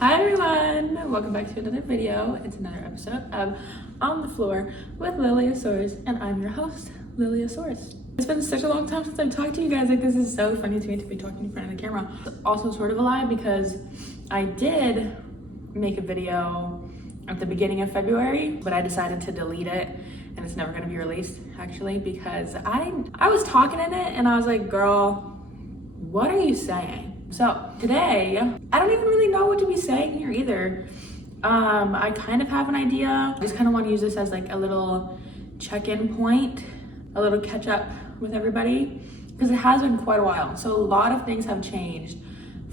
Hi everyone, welcome back to another video. It's another episode of On the Floor with Liliosaurus, and I'm your host, Liliosaurus. It's been such a long time since I've talked to you guys. Like, this is so funny to me to be talking in front of the camera. It's also sort of a lie because I did make a video at the beginning of February, but I decided to delete it and it's never gonna be released actually because I was talking in it and I was like, girl, what are you saying? So today, I don't even really know what to be saying here either. I kind of have an idea. I just kind of want to use this as like a little check-in point, a little catch up with everybody, because it has been quite a while. So a lot of things have changed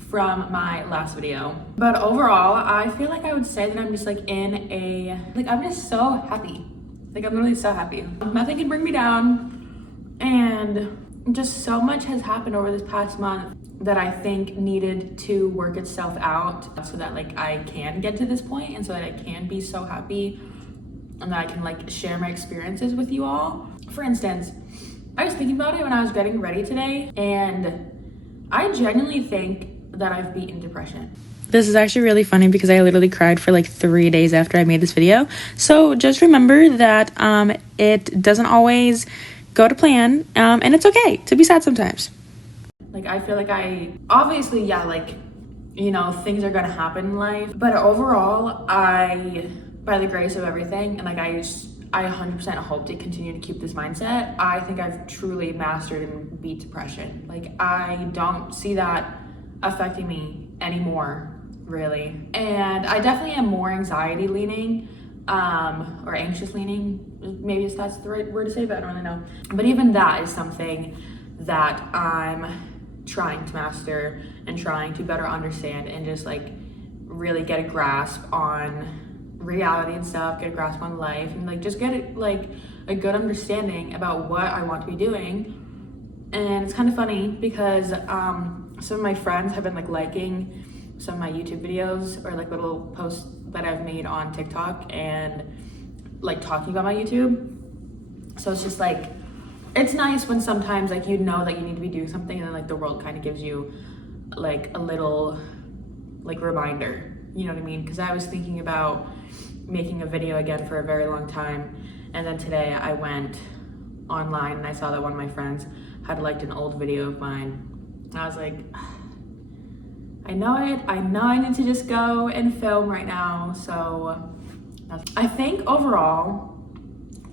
from my last video. But overall, I feel like I would say that I'm just like I'm just so happy. Like, I'm literally so happy. Nothing can bring me down. And just so much has happened over this past month that I think needed to work itself out so that like I can get to this point and so that I can be so happy and that I can like share my experiences with you all. For instance, I was thinking about it when I was getting ready today, and I genuinely think that I've beaten depression. This is actually really funny because I literally cried for like 3 days after I made this video. So just remember that it doesn't always go to plan, and it's okay to be sad sometimes. Like, I feel like obviously, yeah, like, you know, things are gonna happen in life, but overall, by the grace of everything, and like, I 100% hope to continue to keep this mindset. I think I've truly mastered and beat depression. Like, I don't see that affecting me anymore, really. And I definitely am more anxiety leaning, or anxious leaning, maybe if that's the right word to say, but I don't really know. But even that is something that I'm trying to master and trying to better understand and just like really get a grasp on reality and stuff, get a grasp on life, and like just get like a good understanding about what I want to be doing. And it's kind of funny because some of my friends have been like liking some of my YouTube videos or like little posts that I've made on TikTok and like talking about my YouTube. So it's just like, it's nice when sometimes like you know that you need to be doing something and then like the world kind of gives you like a little like reminder, you know what I mean? Because I was thinking about making a video again for a very long time, and then today I went online and I saw that one of my friends had liked an old video of mine, and I was like, I know I need to just go and film right now. So I think overall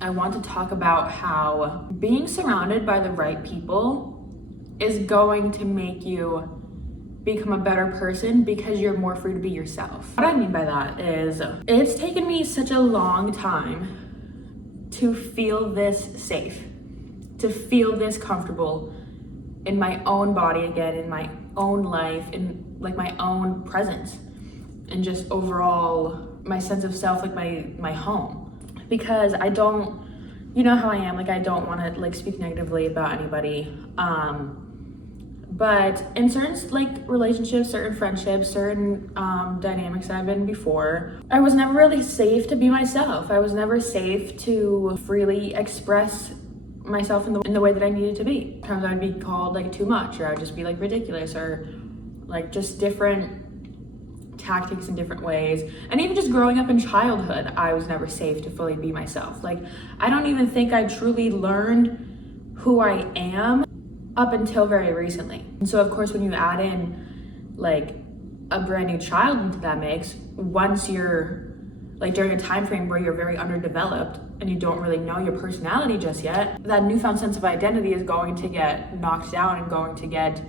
I want to talk about how being surrounded by the right people is going to make you become a better person because you're more free to be yourself. What I mean by that is it's taken me such a long time to feel this safe, to feel this comfortable in my own body again, in my own life, in like my own presence, and just overall my sense of self, like my home. Because I don't, you know how I am, like I don't want to like speak negatively about anybody, but in certain like relationships, certain friendships, certain dynamics that I've been before, I was never really safe to be myself. I was never safe to freely express myself in the way that I needed to be. Sometimes I'd be called like too much, or I'd just be like ridiculous, or like just different tactics in different ways. And even just growing up in childhood, I was never safe to fully be myself. Like, I don't even think I truly learned who I am up until very recently. And so of course, when you add in like a brand new child into that mix, once you're like during a time frame where you're very underdeveloped and you don't really know your personality just yet, that newfound sense of identity is going to get knocked down and going to get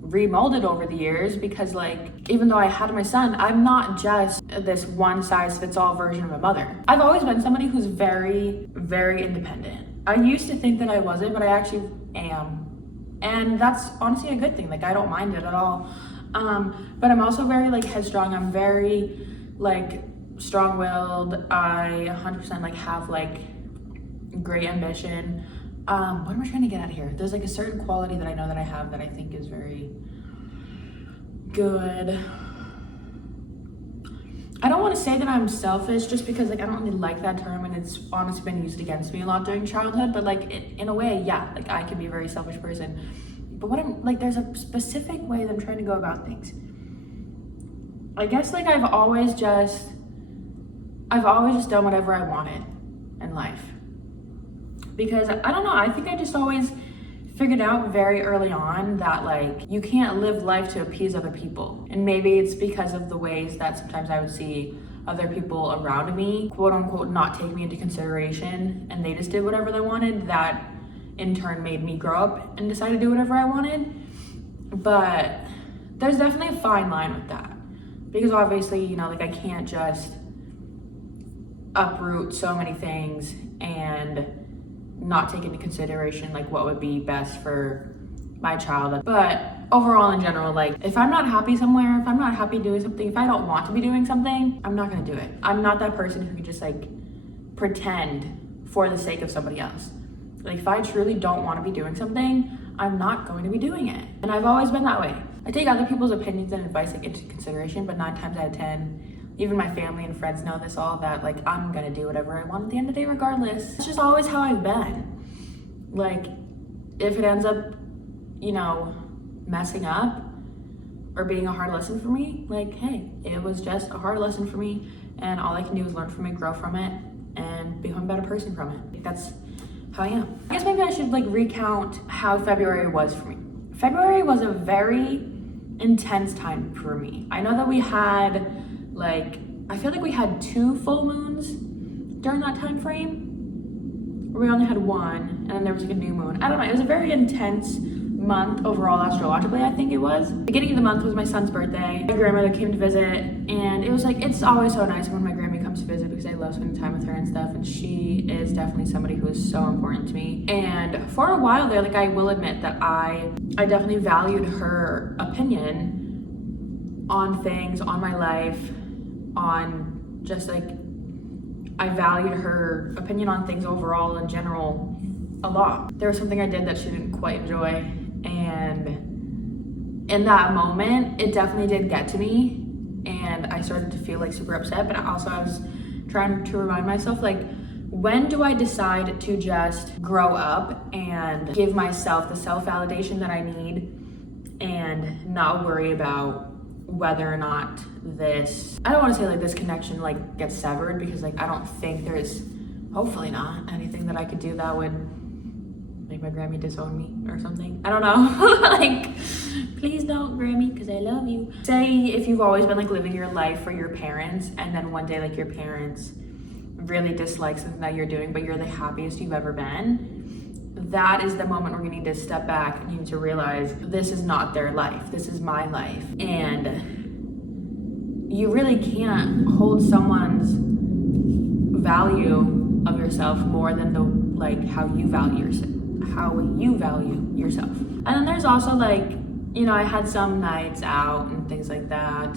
remolded over the years, because like, even though I had my son, I'm not just this one size fits all version of a mother. I've always been somebody who's very, very independent. I used to think that I wasn't, but I actually am. And that's honestly a good thing. Like, I don't mind it at all. But I'm also very like headstrong. I'm very like strong-willed. I 100% like have like great ambition. What am I trying to get at here? There's like a certain quality that I know that I have that I think is very good. I don't want to say that I'm selfish just because like I don't really like that term, and it's honestly been used against me a lot during childhood, but like in a way, yeah, like I can be a very selfish person. But what I'm like, there's a specific way that I'm trying to go about things. I guess like I've always just done whatever I wanted in life. Because I don't know, I think I just always figured out very early on that like you can't live life to appease other people. And maybe it's because of the ways that sometimes I would see other people around me, quote unquote, not take me into consideration, and they just did whatever they wanted, that in turn made me grow up and decide to do whatever I wanted. But there's definitely a fine line with that, because obviously, you know, like I can't just uproot so many things and not take into consideration like what would be best for my child. But overall, in general, like if I'm not happy somewhere, if I'm not happy doing something, if I don't want to be doing something, I'm not gonna do it. I'm not that person who can just like pretend for the sake of somebody else. Like if I truly don't want to be doing something, I'm not going to be doing it. And I've always been that way. I take other people's opinions and advice like into consideration, but 9 times out of 10, even my family and friends know this all, that like I'm gonna do whatever I want at the end of the day regardless. It's just always how I've been. Like if it ends up, you know, messing up or being a hard lesson for me, like hey, it was just a hard lesson for me, and all I can do is learn from it, grow from it, and become a better person from it. That's how I am. I guess maybe I should like recount how February was for me. February was a very intense time for me. I know that we had like, I feel like we had 2 full moons during that time frame. We only had 1, and then there was like a new moon. I don't know, it was a very intense month overall astrologically, I think it was. Beginning of the month was my son's birthday. My grandmother came to visit, and it was like, it's always so nice when my grandma comes to visit because I love spending time with her and stuff, and she is definitely somebody who is so important to me. And for a while there, like I will admit that I definitely valued her opinion on things, on my life, on just like, I valued her opinion on things overall in general a lot. There was something I did that she didn't quite enjoy, and in that moment, it definitely did get to me, and I started to feel like super upset, but also I was trying to remind myself, like, when do I decide to just grow up and give myself the self-validation that I need and not worry about whether or not this, I don't want to say like this connection like gets severed, because like I don't think there's, hopefully not, anything that I could do that would make my Grammy disown me or something. I don't know. Like, please don't, Grammy, because I love you. Say if you've always been like living your life for your parents, and then one day like your parents really dislike something that you're doing, but you're the happiest you've ever been, that is the moment where you need to step back and you need to realize this is not their life, this is my life. And you really can't hold someone's value of yourself more than the like how you value yourself. And then there's also like, you know, I had some nights out and things like that,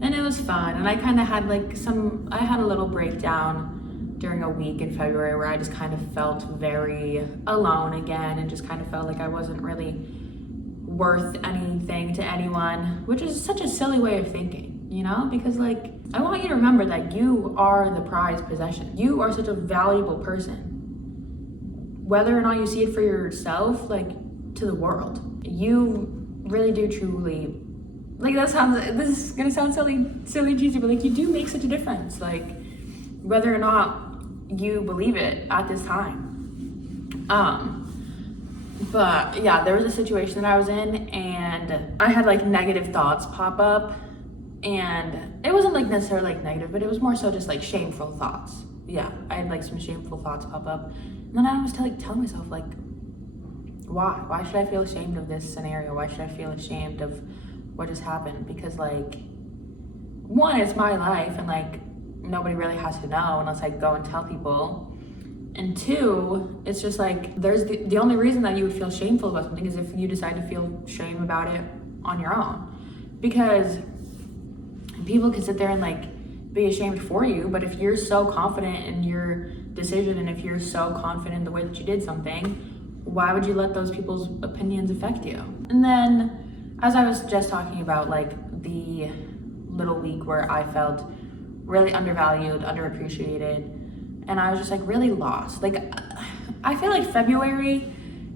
and it was fun, and I kind of had like I had a little breakdown during a week in February where I just kind of felt very alone again, and just kind of felt like I wasn't really worth anything to anyone, which is such a silly way of thinking, you know, because like I want you to remember that you are the prized possession. You are such a valuable person, whether or not you see it for yourself, like to the world. You really do truly, like this is gonna sound silly and cheesy, but like you do make such a difference, like whether or not you believe it at this time. But yeah, there was a situation that I was in, and I had like negative thoughts pop up, and it wasn't like necessarily like negative, but it was more so just like shameful thoughts. Yeah, I had like some shameful thoughts pop up, and then I was telling myself like, why should I feel ashamed of this scenario? Why should I feel ashamed of what just happened? Because like, one, it's my life, and like nobody really has to know unless I go and tell people. And 2, it's just like, there's the only reason that you would feel shameful about something is if you decide to feel shame about it on your own. Because people can sit there and like be ashamed for you, but if you're so confident in your decision, and if you're so confident in the way that you did something, why would you let those people's opinions affect you? And then, as I was just talking about, like the little week where I felt really undervalued, underappreciated, and I was just like really lost. Like, I feel like February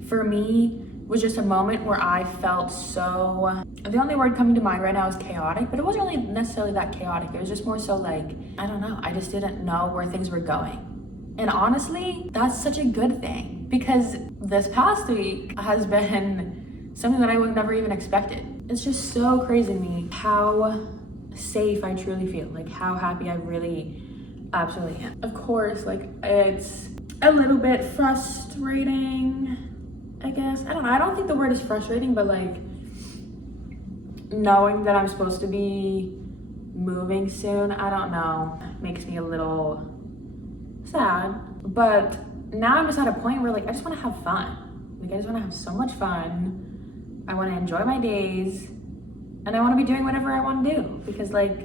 for me was just a moment where I felt so, the only word coming to mind right now is chaotic, but it wasn't really necessarily that chaotic. It was just more so like, I don't know, I just didn't know where things were going. And honestly, that's such a good thing, because this past week has been something that I would never even expected. It's just so crazy to me how safe I truly feel, like how happy I really absolutely am. Of course, like it's a little bit frustrating, I guess. I don't know, I don't think the word is frustrating, but like knowing that I'm supposed to be moving soon, I don't know, makes me a little sad. But now I'm just at a point where like I just want to have fun. Like I just want to have so much fun. I want to enjoy my days, and I want to be doing whatever I want to do, because like,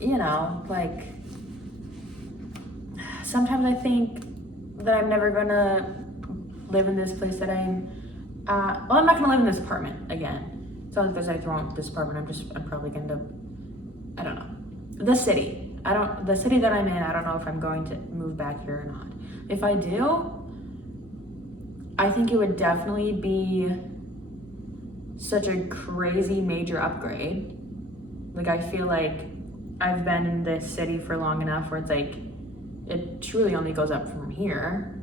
you know, like sometimes I think that I'm never gonna live in this place that I'm well, I'm not gonna live in this apartment again. It's not like there's anything wrong with this apartment. I'm probably gonna end up, I don't know, the city that I'm in, I don't know if I'm going to move back here or not. If I do, I think it would definitely be such a crazy major upgrade. Like I feel like I've been in this city for long enough where it's like it truly only goes up from here.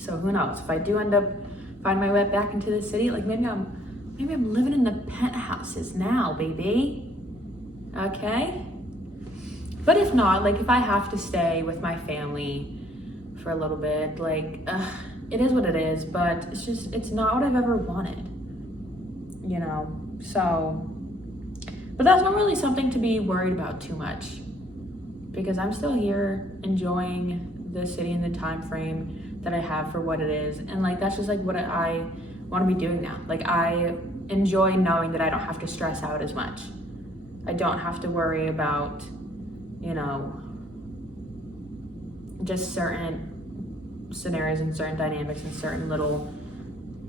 So who knows, if I do end up finding my way back into the city, like maybe I'm living in the penthouses now, baby. Okay? But if not, like if I have to stay with my family for a little bit, like it is what it is, but it's not what I've ever wanted, you know? So, but that's not really something to be worried about too much, because I'm still here enjoying the city and the time frame that I have for what it is. And like, that's just like what I want to be doing now. Like I enjoy knowing that I don't have to stress out as much. I don't have to worry about, you know, just certain scenarios and certain dynamics and certain little,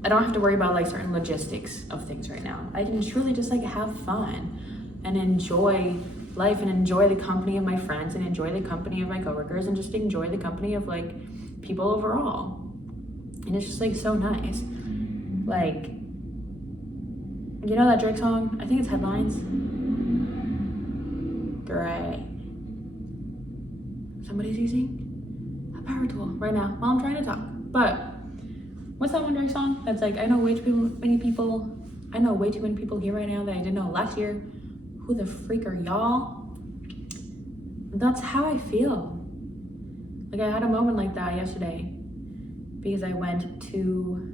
I don't have to worry about like certain logistics of things right now. I can truly just like have fun and enjoy life and enjoy the company of my friends and enjoy the company of my coworkers and just enjoy the company of like people overall. And it's just like so nice. Like, you know that Drake song? I think it's Headlines. Great. Somebody's using a power tool right now while I'm trying to talk. But what's that one Drake song that's like, I know way too many people here right now that I didn't know last year. Who the freak are y'all? That's how I feel. Like I had a moment like that yesterday because I went to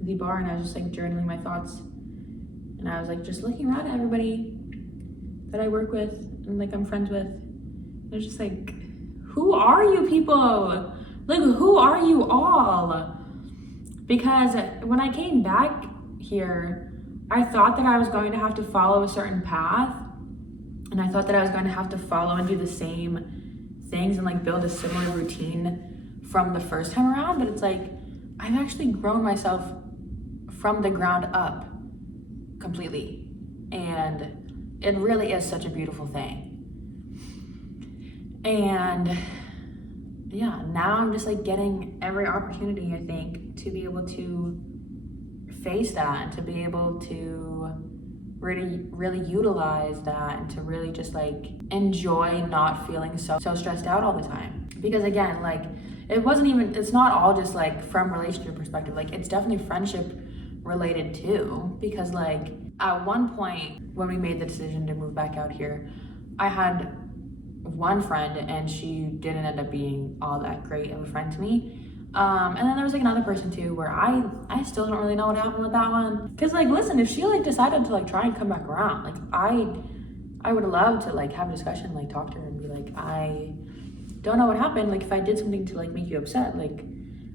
the bar and I was just like journaling my thoughts, and I was like just looking around at everybody that I work with and like I'm friends with. And it's just like, who are you people? Like, who are you all? Because when I came back here, I thought that I was going to have to follow a certain path, and I thought that I was going to have to follow and do the same things and like build a similar routine from the first time around. But it's like, I've actually grown myself from the ground up completely. And it really is such a beautiful thing. And yeah, now I'm just like getting every opportunity, I think, to be able to face that and to be able to really utilize that and to really just like enjoy not feeling so stressed out all the time. Because again, like it's not all just like from relationship perspective, like it's definitely friendship related too. Because like at one point when we made the decision to move back out here, I had one friend and she didn't end up being all that great of a friend to me. And then there was like another person too where I still don't really know what happened with that one. Cause like, listen, if she like decided to like try and come back around, like I would love to like have a discussion, like talk to her and be like, I don't know what happened. Like if I did something to like make you upset, like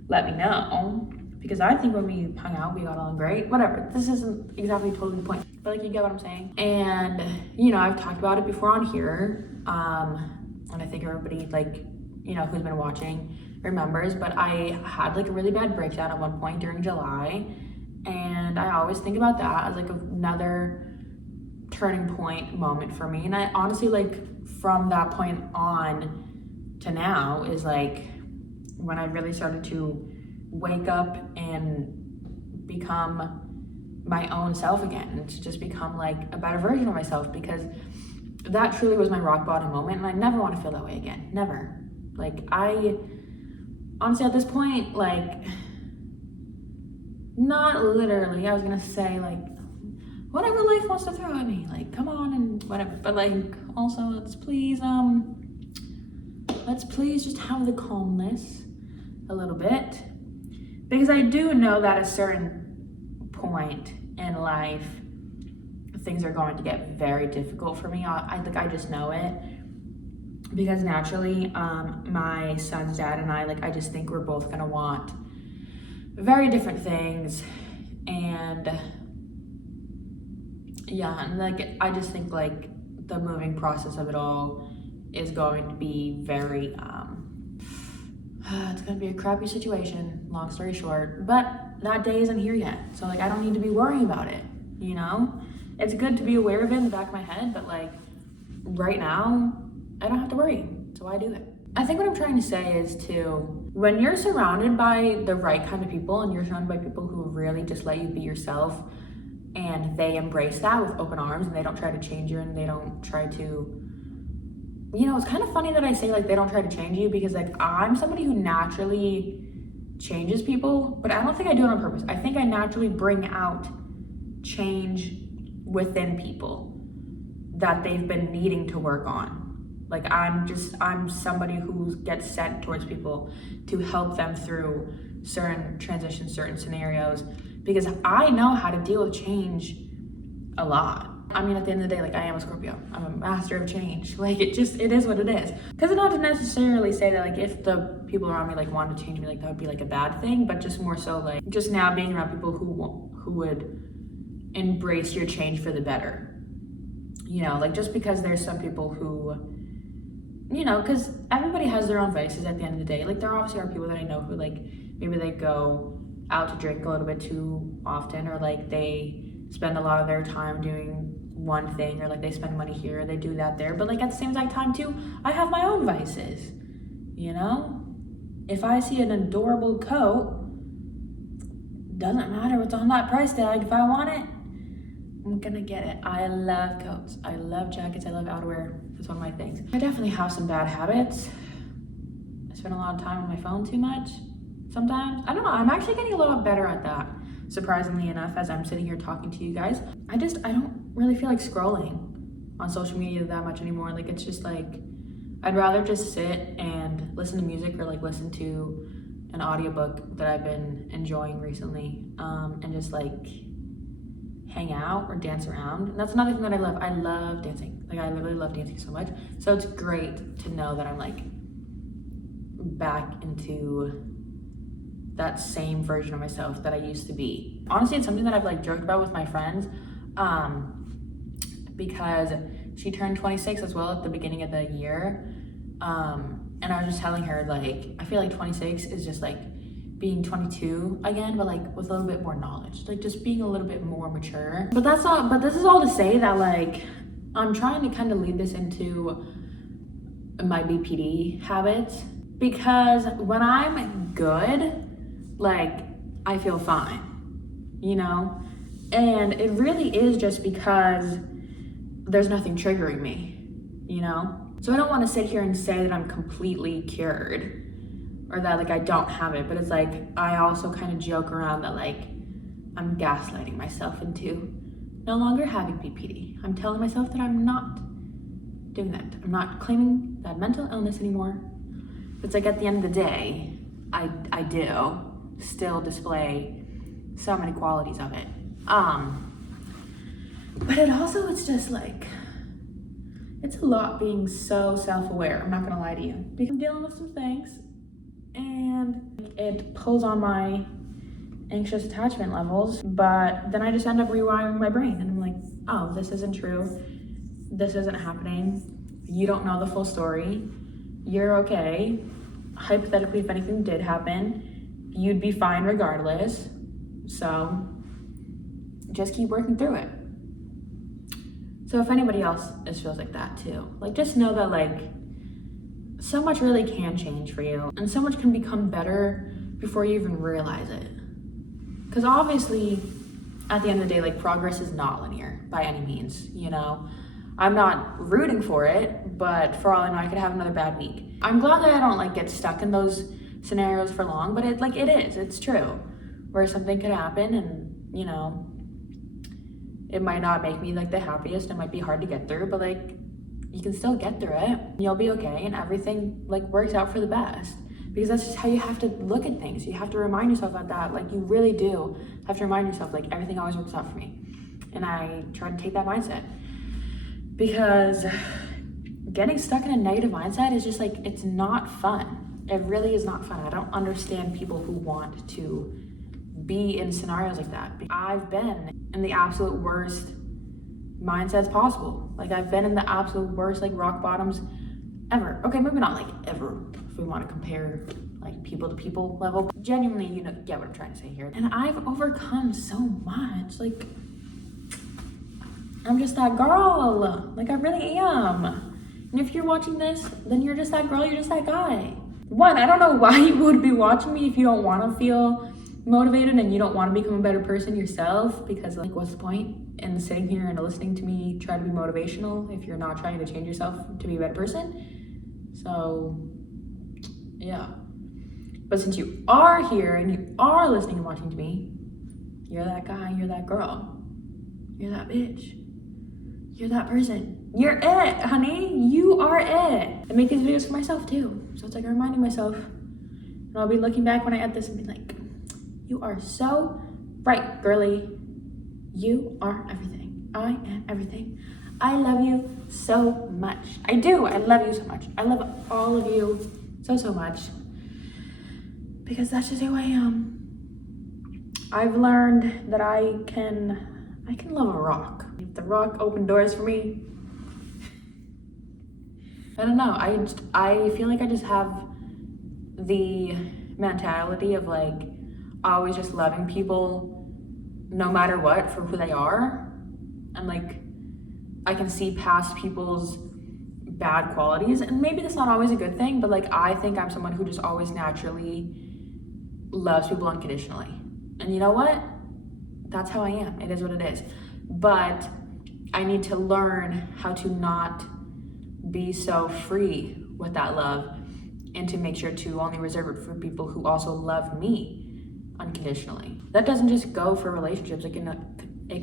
let me know. Because I think when we hung out, we got along great. Whatever, this isn't exactly totally the point, but like you get what I'm saying. And you know, I've talked about it before on here. And I think everybody like, you know, who's been watching remembers, but I had like a really bad breakdown at one point during July, and I always think about that as like another turning point moment for me. And I honestly, like from that point on to now is like when I really started to wake up and become my own self again and to just become like a better version of myself, because that truly was my rock bottom moment, and I never want to feel that way again. Never. Like, I honestly at this point, like, not literally, I was gonna say like whatever life wants to throw at me, like come on and whatever, but like also let's please just have the calmness a little bit, because I do know that at a certain point in life things are going to get very difficult for me. I think I just know it, because naturally my son's dad and I, like, I just think we're both gonna want very different things, and yeah, and like I just think like the moving process of it all is going to be very it's gonna be a crappy situation, long story short, but that day isn't here yet, so like I don't need to be worrying about it, you know? It's good to be aware of it in the back of my head, but like right now I don't have to worry, so why do it? I think what I'm trying to say is when you're surrounded by the right kind of people, and you're surrounded by people who really just let you be yourself, and they embrace that with open arms, and they don't try to change you, and they don't try to, you know, it's kind of funny that I say like they don't try to change you, because like I'm somebody who naturally changes people, but I don't think I do it on purpose. I think I naturally bring out change within people that they've been needing to work on. Like I'm somebody who gets sent towards people to help them through certain transitions, certain scenarios, because I know how to deal with change a lot. I mean, at the end of the day, like I am a Scorpio. I'm a master of change. Like it is what it is. Because not to necessarily say that like if the people around me like wanted to change me, like that would be like a bad thing, but just more so like just now being around people who would embrace your change for the better. You know, like just because there's some people who, you know, because everybody has their own vices at the end of the day. Like there obviously are people that I know who like maybe they go out to drink a little bit too often, or like they spend a lot of their time doing one thing, or like they spend money here, they do that there, but like at the same exact time too, I have my own vices, you know? If I see an adorable coat, doesn't matter what's on that price tag, if I want it, I'm gonna get it. I love coats, I love jackets, I love outerwear. That's one of my things. I definitely have some bad habits. I spend a lot of time on my phone too much sometimes. I don't know, I'm actually getting a little better at that, surprisingly enough, as I'm sitting here talking to you guys. I don't really feel like scrolling on social media that much anymore. Like it's just like, I'd rather just sit and listen to music, or like listen to an audiobook that I've been enjoying recently, and just like hang out or dance around. And that's another thing that I love. I love dancing. Like I literally love dancing so much. So it's great to know that I'm like back into that same version of myself that I used to be. Honestly, it's something that I've like joked about with my friends, because she turned 26 as well at the beginning of the year. And I was just telling her, like, I feel like 26 is just like being 22 again, but like with a little bit more knowledge, like just being a little bit more mature. But this is all to say that like I'm trying to kind of lead this into my BPD habits, because when I'm good, like I feel fine, you know? And it really is just because there's nothing triggering me, you know? So I don't want to sit here and say that I'm completely cured, or that like I don't have it, but it's like I also kind of joke around that like I'm gaslighting myself into no longer having BPD. I'm telling myself that I'm not doing that. I'm not claiming that mental illness anymore. It's like at the end of the day, I do still display so many qualities of it. But it's just like, it's a lot being so self-aware. I'm not gonna lie to you, because I'm dealing with some things and it pulls on my anxious attachment levels, but then I just end up rewiring my brain and I'm like, oh, this isn't true. This isn't happening. You don't know the full story. You're okay. Hypothetically, if anything did happen, you'd be fine regardless. So just keep working through it. So if anybody else feels like that too, like just know that like so much really can change for you, and so much can become better before you even realize it. Because obviously, at the end of the day, like, progress is not linear by any means, you know? I'm not rooting for it, but for all I know, I could have another bad week. I'm glad that I don't, like, get stuck in those scenarios for long, but it's true. Where something could happen and, you know, it might not make me, like, the happiest. It might be hard to get through, but, like, you can still get through it. You'll be okay, and everything, like, works out for the best. Because that's just how you have to look at things. You have to remind yourself of that. Like, you really do have to remind yourself, like, everything always works out for me. And I try to take that mindset. Because getting stuck in a negative mindset is just, like, it's not fun. It really is not fun. I don't understand people who want to be in scenarios like that. I've been in the absolute worst mindsets possible. Like, I've been in the absolute worst, like, rock bottoms ever. Okay, maybe not, like, ever, if we want to compare, like, people to people level. Genuinely, you know, get what I'm trying to say here. And I've overcome so much. Like, I'm just that girl. Like, I really am. And if you're watching this, then you're just that girl, you're just that guy. One, I don't know why you would be watching me if you don't want to feel motivated and you don't want to become a better person yourself, because, like, what's the point in sitting here and listening to me try to be motivational if you're not trying to change yourself to be a better person? So, yeah. But since you are here and you are listening and watching to me, you're that guy, you're that girl, you're that bitch, you're that person. You're it, honey. You are it. I make these videos for myself too. So it's like I'm reminding myself. And I'll be looking back when I edit this and be like, you are so right, girly. You are everything. I am everything. I love you so much. I do. I love you so much. I love all of you so much. Because that's just who I am. I've learned that I can love a rock. If the rock opened doors for me, I don't know. I feel like I just have the mentality of, like, always just loving people no matter what for who they are. And, like, I can see past people's bad qualities, and maybe that's not always a good thing, but, like, I think I'm someone who just always naturally loves people unconditionally. And you know what? That's how I am. It is what it is. But I need to learn how to not be so free with that love, and to make sure to only reserve it for people who also love me unconditionally. That doesn't just go for relationships. It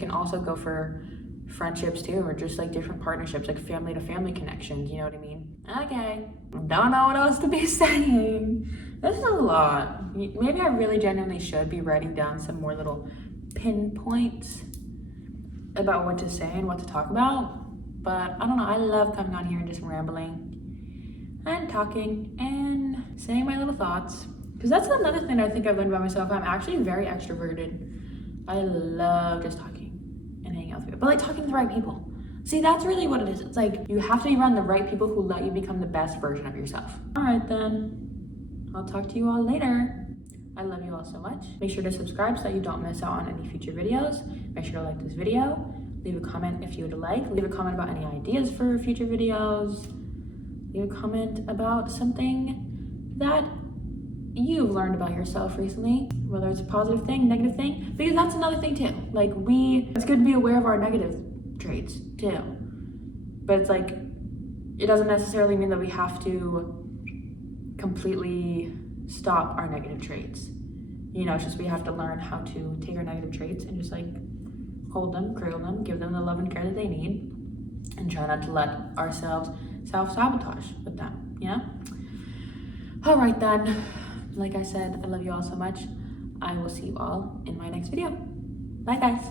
can also go for friendships too, or just, like, different partnerships, like family to family connections, you know what I mean? Okay, don't know what else to be saying. This is a lot. Maybe I really genuinely should be writing down some more little pinpoints about what to say and what to talk about, but I don't know. I love coming on here and just rambling and talking and saying my little thoughts, because that's another thing I think I've learned about myself. I'm actually very extroverted. I love just talking and hanging out with people, but, like, talking to the right people. See, that's really what it is. It's like you have to be around the right people who let you become the best version of yourself. All right, then. I'll talk to you all later. I love you all so much. Make sure to subscribe so that you don't miss out on any future videos. Make sure to like this video. Leave a comment if you would like. Leave a comment about any ideas for future videos. Leave a comment about something that you've learned about yourself recently, whether it's a positive thing, negative thing, because that's another thing too. Like, it's good to be aware of our negative traits too, but it's like, it doesn't necessarily mean that we have to completely stop our negative traits. You know, it's just we have to learn how to take our negative traits and just, like, hold them, cradle them, give them the love and care that they need, and try not to let ourselves self-sabotage with them, you know? All right then. Like I said, I love you all so much. I will see you all in my next video. Bye, guys.